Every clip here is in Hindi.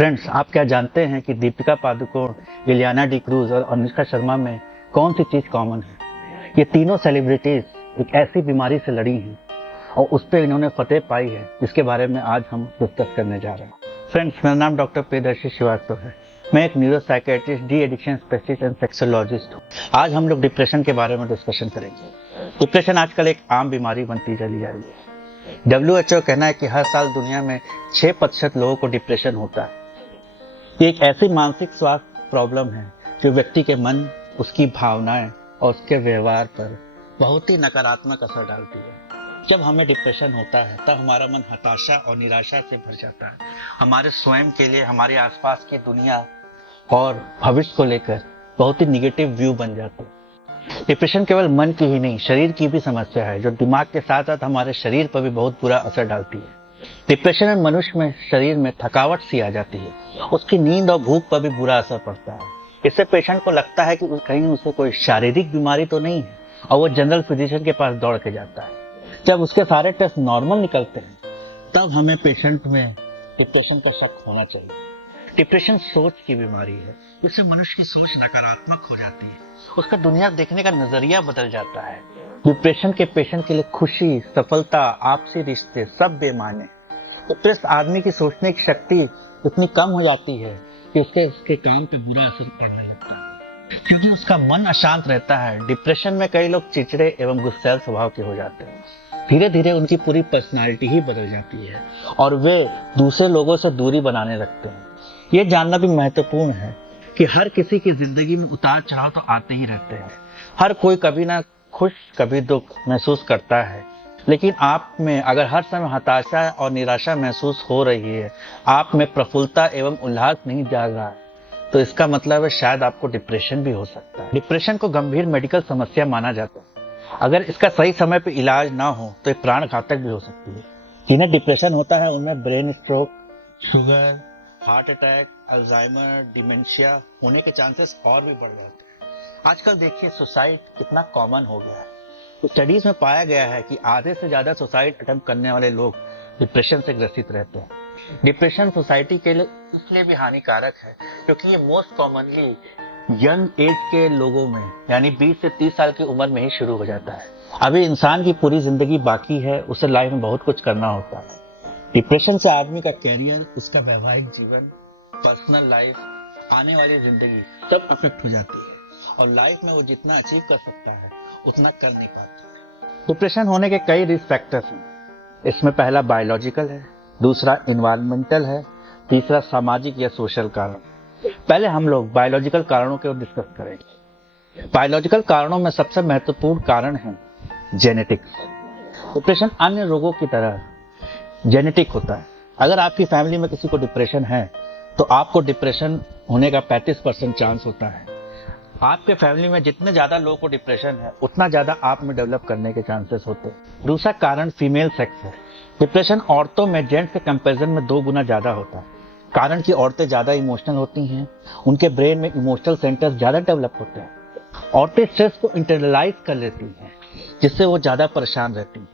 फ्रेंड्स, आप क्या जानते हैं कि दीपिका पादुकोण, इलियाना डिक्रूज और अनुष्का शर्मा में कौन सी चीज कॉमन है? ये तीनों सेलिब्रिटीज एक ऐसी बीमारी से लड़ी हैं और उस पर इन्होंने फतेह पाई है, जिसके बारे में आज हम डिस्कस करने जा रहे हैं। फ्रेंड्स, मेरा नाम डॉक्टर प्रियदर्शी श्रीवास्तव है। मैं एक neuro psychiatrist, de addiction specialist and sexologist हूँ। आज हम लोग डिप्रेशन के बारे में डिस्कशन करेंगे। डिप्रेशन आजकल एक आम बीमारी बनती चली जा रही है। WHO कहना है कि हर साल दुनिया में 6% लोगों को डिप्रेशन होता है। ये एक ऐसी मानसिक स्वास्थ्य प्रॉब्लम है जो व्यक्ति के मन, उसकी भावनाएं और उसके व्यवहार पर बहुत ही नकारात्मक असर डालती है। जब हमें डिप्रेशन होता है तब हमारा मन हताशा और निराशा से भर जाता है। हमारे स्वयं के लिए, हमारे आसपास की दुनिया और भविष्य को लेकर बहुत ही निगेटिव व्यू बन जाते हैं। डिप्रेशन केवल मन की ही नहीं, शरीर की भी समस्या है जो दिमाग के साथ साथ हमारे शरीर पर भी बहुत बुरा असर डालती है। डिप्रेशन में मनुष्य में शरीर में थकावट सी आ जाती है, उसकी नींद और भूख पर भी बुरा असर पड़ता है। इससे पेशेंट को लगता है कि कहीं उसे कोई शारीरिक बीमारी तो नहीं है और वो जनरल फिजिशियन के पास दौड़ के जाता है। जब उसके सारे टेस्ट नॉर्मल निकलते हैं तब हमें पेशेंट में डिप्रेशन का शक होना चाहिए। डिप्रेशन सोच की बीमारी है। इससे मनुष्य की सोच नकारात्मक हो जाती है, उसका दुनिया देखने का नजरिया बदल जाता है। डिप्रेशन के पेशेंट के लिए खुशी, सफलता, आपसी रिश्ते सब बेमाने। डिप्रेस आदमी की सोचने की शक्ति इतनी कम हो जाती है कि उसके काम पे बुरा असर पड़ने लगता है, क्योंकि उसका मन अशांत रहता है। डिप्रेशन में कई लोग चिड़चिड़े एवं गुस्सैल स्वभाव के हो जाते हैं। धीरे धीरे उनकी पूरी पर्सनालिटी ही बदल जाती है और वे दूसरे लोगों से दूरी बनाने लगते हैं। ये जानना भी महत्वपूर्ण है कि हर किसी की जिंदगी में उतार चढ़ाव तो आते ही रहते हैं। हर कोई कभी ना खुश कभी दुख महसूस करता है, लेकिन आप में अगर हर समय हताशा और निराशा महसूस हो रही है, आप में प्रफुल्लता एवं उल्लास नहीं जाग रहा है, तो इसका मतलब है शायद आपको डिप्रेशन भी हो सकता है। डिप्रेशन को गंभीर मेडिकल समस्या माना जाता है। अगर इसका सही समय पर इलाज ना हो तो ये प्राण घातक भी हो सकती है। जिन्हें डिप्रेशन होता है उनमें brain stroke, sugar, heart attack, Alzheimer, dementia होने के चांसेस और भी बढ़ जाते हैं। आजकल देखिए सुसाइड कितना कॉमन हो गया है। तो स्टडीज में पाया गया है कि आधे से ज्यादा सुसाइड अटेम्प्ट करने वाले लोग डिप्रेशन से ग्रसित रहते हैं। डिप्रेशन सोसाइटी के लिए इसलिए भी हानिकारक है क्योंकि ये मोस्ट कॉमनली यंग एज के लोगों में, यानी 20 से 30 साल की उम्र में ही शुरू हो जाता है। अभी इंसान की पूरी जिंदगी बाकी है, उसे लाइफ में बहुत कुछ करना होता है। डिप्रेशन से आदमी का कैरियर, उसका वैवाहिक जीवन, पर्सनल लाइफ, आने वाली जिंदगी सब अफेक्ट हो जाती है और लाइफ में वो जितना अचीव कर सकता है उतना कर नहीं पाता। डिप्रेशन होने के कई रिस्क फैक्टर्स हैं। इसमें पहला बायोलॉजिकल है, दूसरा इन्वायरमेंटल है, तीसरा सामाजिक या सोशल कारण। पहले हम लोग बायोलॉजिकल कारणों को डिस्कस करेंगे। बायोलॉजिकल कारणों में सबसे महत्वपूर्ण कारण है जेनेटिक्स। डिप्रेशन अन्य रोगों की तरह जेनेटिक होता है। अगर आपकी फैमिली में किसी को डिप्रेशन है तो आपको डिप्रेशन होने का 35% चांस होता है। आपके फैमिली में जितने ज्यादा लोगों को डिप्रेशन है उतना ज्यादा आप में डेवलप करने के चांसेस होते हैं। दूसरा कारण फीमेल सेक्स है। डिप्रेशन औरतों में जेंट्स के कंपैरिजन में 2 गुना ज्यादा होता है। कारण कि औरतें ज्यादा इमोशनल होती हैं, उनके ब्रेन में इमोशनल सेंटर्स ज्यादा डेवलप होते हैं। औरतें स्ट्रेस को इंटरनलाइज कर लेती हैं, जिससे वो ज्यादा परेशान रहती हैं।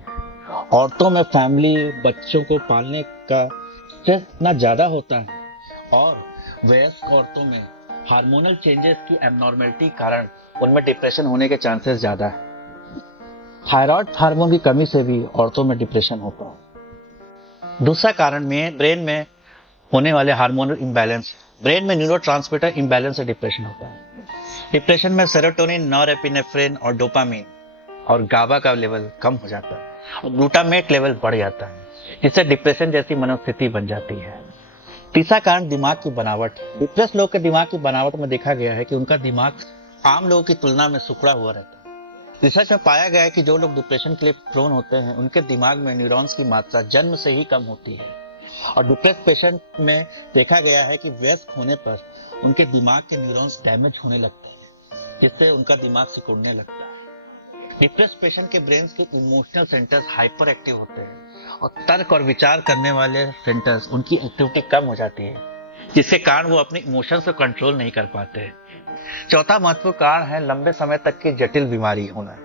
औरतों में फैमिली, बच्चों को पालने का स्ट्रेस इतना ज्यादा होता है और वयस्क औरतों में हार्मोनल चेंजेस की एबनॉर्मलिटी कारण उनमें डिप्रेशन होने के चांसेस ज्यादा है। थायराइड हार्मोन की कमी से भी औरतों में डिप्रेशन होता है। दूसरा कारण में ब्रेन में होने वाले हार्मोनल इम्बैलेंस। ब्रेन में न्यूरोट्रांसमीटर इम्बैलेंस से डिप्रेशन होता है। डिप्रेशन में सेरोटोनिन, नॉरएपिनेफ्रिन और डोपामिन और गाबा का लेवल कम हो जाता है और ग्लूटामेट लेवल बढ़ जाता है, जिससे डिप्रेशन जैसी मनोस्थिति बन जाती है। तीसरा कारण दिमाग की बनावट। डिप्रेस लोग के दिमाग की बनावट में देखा गया है कि उनका दिमाग आम लोगों की तुलना में सिकुड़ा हुआ रहता है। रिसर्च में पाया गया है कि जो लोग डिप्रेशन के लिए प्रोन होते हैं उनके दिमाग में न्यूरॉन्स की मात्रा जन्म से ही कम होती है और डिप्रेस पेशेंट में देखा गया है कि वयस्क होने पर उनके दिमाग के न्यूरॉन्स डैमेज होने लगते हैं, जिससे उनका दिमाग सिकुड़ने लगता है। डिप्रेस पेशेंट के ब्रेन के इमोशनल सेंटर्स हाइपर एक्टिव होते हैं और तर्क और विचार करने वाले सेंटर्स, उनकी एक्टिविटी कम हो जाती है, जिसके कारण वो अपने इमोशंस को कंट्रोल नहीं कर पाते। चौथा महत्वपूर्ण कारण है लंबे समय तक की जटिल बीमारी होना।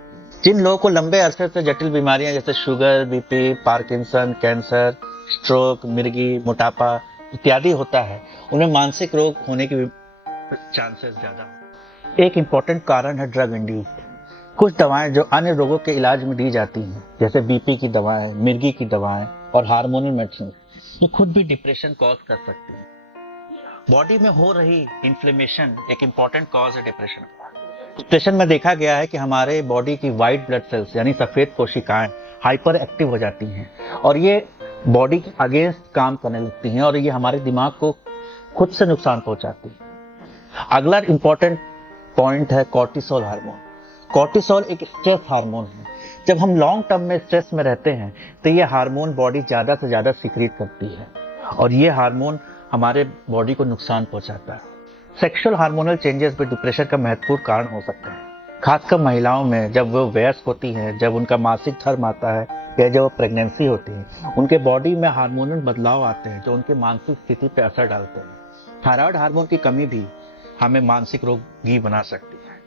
जिन लोगों को लंबे अरसे से जटिल बीमारियां जैसे sugar, BP, Parkinson, cancer, stroke, मिर्गी, मोटापा, इत्यादि होता है, उनमें मानसिक रोग होने के चांसेस ज्यादा होते हैं। एक इम्पोर्टेंट कारण है ड्रग इंड्यूस्ड। कुछ दवाएं जो अन्य रोगों के इलाज में दी जाती हैं, जैसे बीपी की दवाएं, मिर्गी की दवाएं और हार्मोनल मेडिसिन, ये खुद भी डिप्रेशन कॉज कर सकती हैं। बॉडी में हो रही इन्फ्लेमेशन एक इम्पोर्टेंट कॉज है डिप्रेशन का। डिप्रेशन में देखा गया है कि हमारे बॉडी की व्हाइट ब्लड सेल्स यानी सफेद कोशिकाएं हाइपर एक्टिव हो जाती हैं और ये बॉडी के अगेंस्ट काम करने लगती हैं और ये हमारे दिमाग को खुद से नुकसान पहुंचाती है। अगला इंपॉर्टेंट पॉइंट है कॉर्टिसोल हार्मोन। कॉर्टिसोल एक स्ट्रेस हार्मोन है। जब हम लॉन्ग टर्म में स्ट्रेस में रहते हैं तो ये हार्मोन बॉडी ज्यादा से ज्यादा सीक्रेट करती है और ये हार्मोन हमारे बॉडी को नुकसान पहुंचाता है। सेक्सुअल हार्मोनल चेंजेस भी डिप्रेशन का महत्वपूर्ण कारण हो सकते हैं, खासकर महिलाओं में। जब वो वयस्क होती हैं, जब उनका मासिक धर्म आता है या जब वो प्रेगनेंसी होती है, उनके बॉडी में हार्मोनल बदलाव आते हैं जो उनके मानसिक स्थिति पर असर डालते हैं। थायराइड हार्मोन की कमी भी हमें मानसिक रोगी बना सकती है।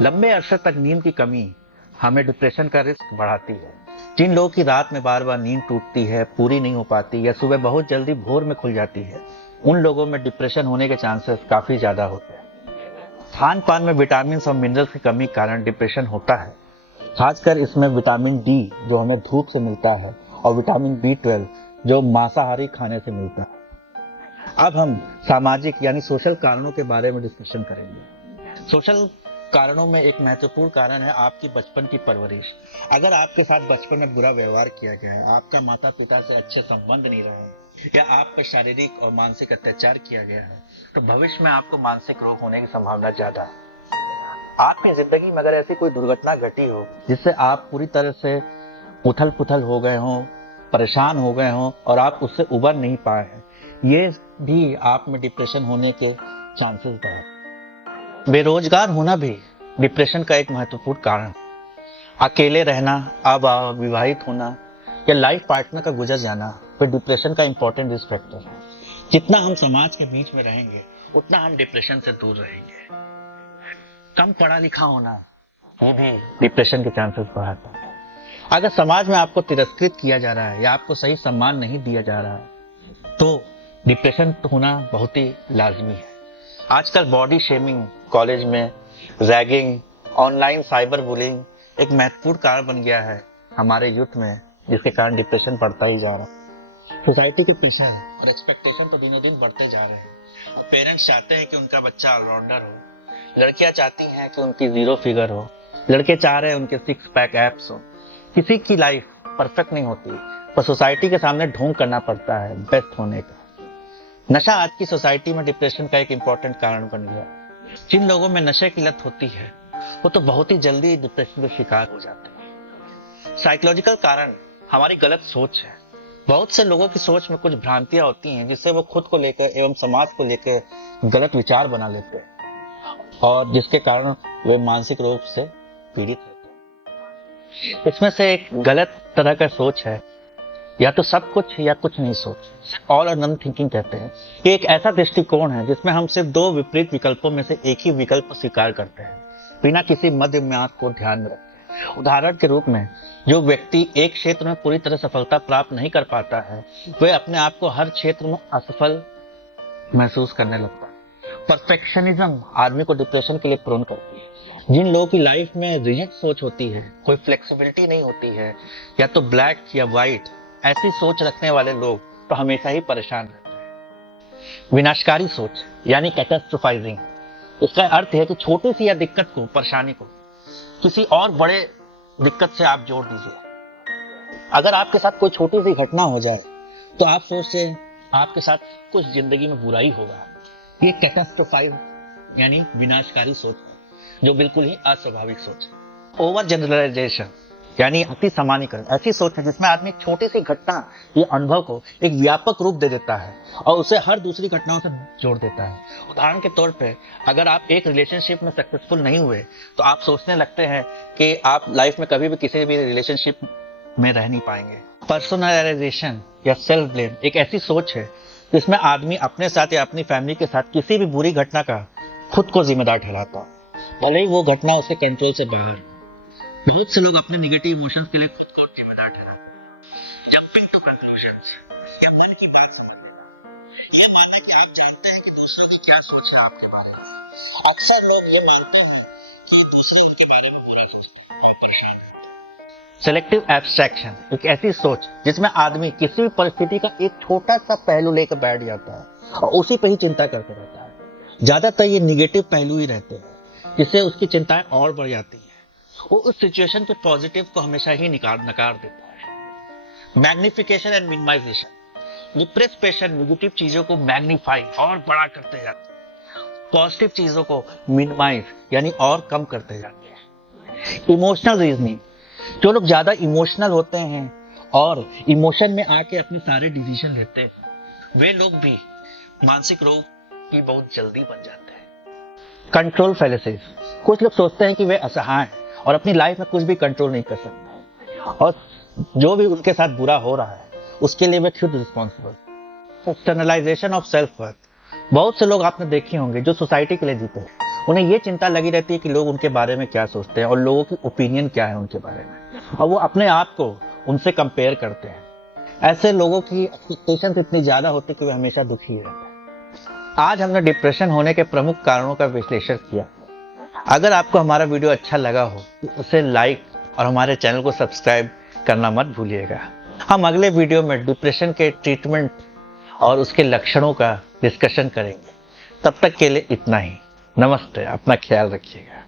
लंबे अरसे तक नींद की कमी हमें डिप्रेशन का रिस्क बढ़ाती है। जिन लोगों की रात में बार बार नींद टूटती है, पूरी नहीं हो पाती या सुबह बहुत जल्दी भोर में खुल जाती है, उन लोगों में डिप्रेशन होने के चांसेस काफी ज्यादा होते हैं। खान पान में विटामिन और मिनरल्स की कमी के कारण डिप्रेशन होता है। खासकर इसमें विटामिन डी जो हमें धूप से मिलता है और विटामिन B12 जो मांसाहारी खाने से मिलता है। अब हम सामाजिक यानी सोशल कारणों के बारे में डिस्कशन करेंगे। सोशल कारणों में एक महत्वपूर्ण कारण है आपकी बचपन की परवरिश। अगर आपके साथ बचपन में बुरा व्यवहार किया गया है, आपका माता पिता से अच्छे संबंध नहीं रहे या आप पर शारीरिक और मानसिक अत्याचार किया गया है, तो भविष्य में आपको मानसिक रोग होने की संभावना ज्यादा है। आपकी जिंदगी में अगर ऐसी कोई दुर्घटना घटी हो जिससे आप पूरी तरह से उथल पुथल हो गए हों, परेशान हो गए हों और आप उससे उबर नहीं पाए हैं, ये भी आप में डिप्रेशन होने के चांसेस है। बेरोजगार होना भी डिप्रेशन का एक महत्वपूर्ण कारण। अकेले रहना, अविवाहित होना या लाइफ पार्टनर का गुजर जाना फिर डिप्रेशन का इंपॉर्टेंट रिस्क फैक्टर है। जितना हम समाज के बीच में रहेंगे उतना हम डिप्रेशन से दूर रहेंगे। कम पढ़ा लिखा होना ये भी डिप्रेशन के चांसेस बढ़ाता है। अगर समाज में आपको तिरस्कृत किया जा रहा है या आपको सही सम्मान नहीं दिया जा रहा है तो डिप्रेशन होना बहुत ही लाजमी है। आजकल बॉडी शेमिंग, कॉलेज में रैगिंग, ऑनलाइन साइबर बुलिंग एक महत्वपूर्ण कारण बन गया है हमारे यूथ में, जिसके कारण डिप्रेशन बढ़ता ही जा रहा है। सोसाइटी के प्रेशर और एक्सपेक्टेशन तो दिनों दिन बढ़ते जा रहे हैं और पेरेंट्स चाहते हैं कि उनका बच्चा ऑलराउंडर हो, लड़कियां चाहती हैं कि उनकी जीरो फिगर हो, लड़के चाह रहे हैं उनके सिक्स पैक एब्स हो। किसी की लाइफ परफेक्ट नहीं होती, पर सोसाइटी के सामने ढोंग करना पड़ता है बेस्ट होने का। नशा आज की सोसाइटी में डिप्रेशन का एक इंपॉर्टेंट कारण बन गया। जिन लोगों में नशे की लत होती है वो तो बहुत ही जल्दी डिप्रेशन का शिकार हो जाते हैं। साइकोलॉजिकल कारण हमारी गलत सोच है। बहुत से लोगों की सोच में कुछ भ्रांतियां होती हैं जिससे वो खुद को लेकर एवं समाज को लेकर गलत विचार बना लेते हैं और जिसके कारण वे मानसिक रूप से पीड़ित रहते हैं। इसमें से एक गलत तरह का सोच है या तो सब कुछ या कुछ नहीं सोच, ऑल और नन थिंकिंग कहते हैं। ये एक ऐसा दृष्टिकोण है जिसमें हम सिर्फ दो विपरीत विकल्पों में से एक ही विकल्प स्वीकार करते हैं बिना किसी मध्य मार्ग को ध्यान में रखे। उदाहरण के रूप में जो व्यक्ति एक क्षेत्र में पूरी तरह सफलता प्राप्त नहीं कर पाता है वह अपने आप को हर क्षेत्र में असफल महसूस करने लगता है। परफेक्शनिज्म आदमी को डिप्रेशन के लिए प्रोन करती है। जिन लोगों की लाइफ में रिजिड सोच होती है, कोई फ्लेक्सिबिलिटी नहीं होती है, या तो ब्लैक या व्हाइट, ऐसी सोच रखने वाले लोग तो हमेशा ही परेशान रहते हैं। विनाशकारी सोच यानी कैटास्ट्रोफाइजिंग, इसका अर्थ है कि छोटी सी या दिक्कत को, परेशानी को किसी और बड़े दिक्कत से आप जोड़ दीजिए। अगर आपके साथ कोई छोटी सी घटना हो जाए तो आप सोचते हैं आपके साथ कुछ जिंदगी में बुराई होगा। ये कैटास्ट्रोफाइज यानी विनाशकारी सोच है जो बिल्कुल ही अस्वाभाविक सोच है। ओवर जनरलाइजेशन यानी अति सामान्यीकरण ऐसी सोच है जिसमें आदमी एक छोटी सी घटना या अनुभव को एक व्यापक रूप दे देता है और उसे हर दूसरी घटनाओं से जोड़ देता है। उदाहरण के तौर पे अगर आप एक रिलेशनशिप में सक्सेसफुल नहीं हुए तो आप सोचने लगते हैं कि आप लाइफ में कभी भी किसी भी रिलेशनशिप में रह नहीं पाएंगे। पर्सनलाइजेशन या सेल्फ ब्लेम एक ऐसी सोच है जिसमें आदमी अपने साथ या अपनी फैमिली के साथ किसी भी बुरी घटना का खुद को जिम्मेदार ठहराता है, भले ही वो घटना उसके कंट्रोल से बाहर। बहुत से लोग अपने निगेटिव इमोशंस के लिए खुद को जिम्मेदार ठहराते हैं। जंपिंग टू कंक्लूजन्स या मन की बात समझ लेना, ये माने कि आप जानते हैं कि दूसरों की क्या सोच है आपके बारे में। अक्सर लोग ये मानते हैं कि दूसरे उनके बारे में बुरा सोचते हैं, वो परेशान हैं। सेलेक्टिव एब्स्ट्रैक्शन एक ऐसी सोच जिसमें आदमी किसी भी परिस्थिति का एक छोटा सा पहलू लेकर बैठ जाता है और उसी पे ही चिंता करते रहता है। ज्यादातर ये निगेटिव पहलू ही रहते हैं जिससे उसकी चिंताएं और बढ़ जाती हैं। वो उस सिचुएशन के पॉजिटिव को हमेशा ही नकार देता है। Magnification and minimization depress patient negative चीजों को मैग्नीफाई और बड़ा करते जाते हैं, पॉजिटिव चीजों को मिनिमाइज यानी और कम करते जाते हैं। इमोशनल रीजनिंग जो लोग ज्यादा इमोशनल होते हैं और इमोशन में आके अपने सारे डिसीजन लेते हैं वे लोग भी मानसिक रोग की बहुत जल्दी बन जाते हैं। कंट्रोल फैलेसीज कुछ लोग सोचते हैं कि वे असहाय हैं और अपनी लाइफ में कुछ भी कंट्रोल नहीं कर सकते और जो भी उनके साथ बुरा हो रहा है उसके लिए वे खुद रिस्पॉन्सिबल। एक्सटर्नलाइजेशन ऑफ सेल्फ वर्थ बहुत से लोग आपने देखे होंगे जो सोसाइटी के लिए जीते हैं। उन्हें ये चिंता लगी रहती है कि लोग उनके बारे में क्या सोचते हैं और लोगों की ओपिनियन क्या है उनके बारे में, और वो अपने आप को उनसे कंपेयर करते हैं। ऐसे लोगों की एक्सपेक्टेशंस इतनी ज्यादा होती है कि वे हमेशा दुखी रहते हैं। आज हमने डिप्रेशन होने के प्रमुख कारणों का विश्लेषण किया। अगर आपको हमारा वीडियो अच्छा लगा हो तो उसे लाइक और हमारे चैनल को सब्सक्राइब करना मत भूलिएगा। हम अगले वीडियो में डिप्रेशन के ट्रीटमेंट और उसके लक्षणों का डिस्कशन करेंगे। तब तक के लिए इतना ही। नमस्ते, अपना ख्याल रखिएगा।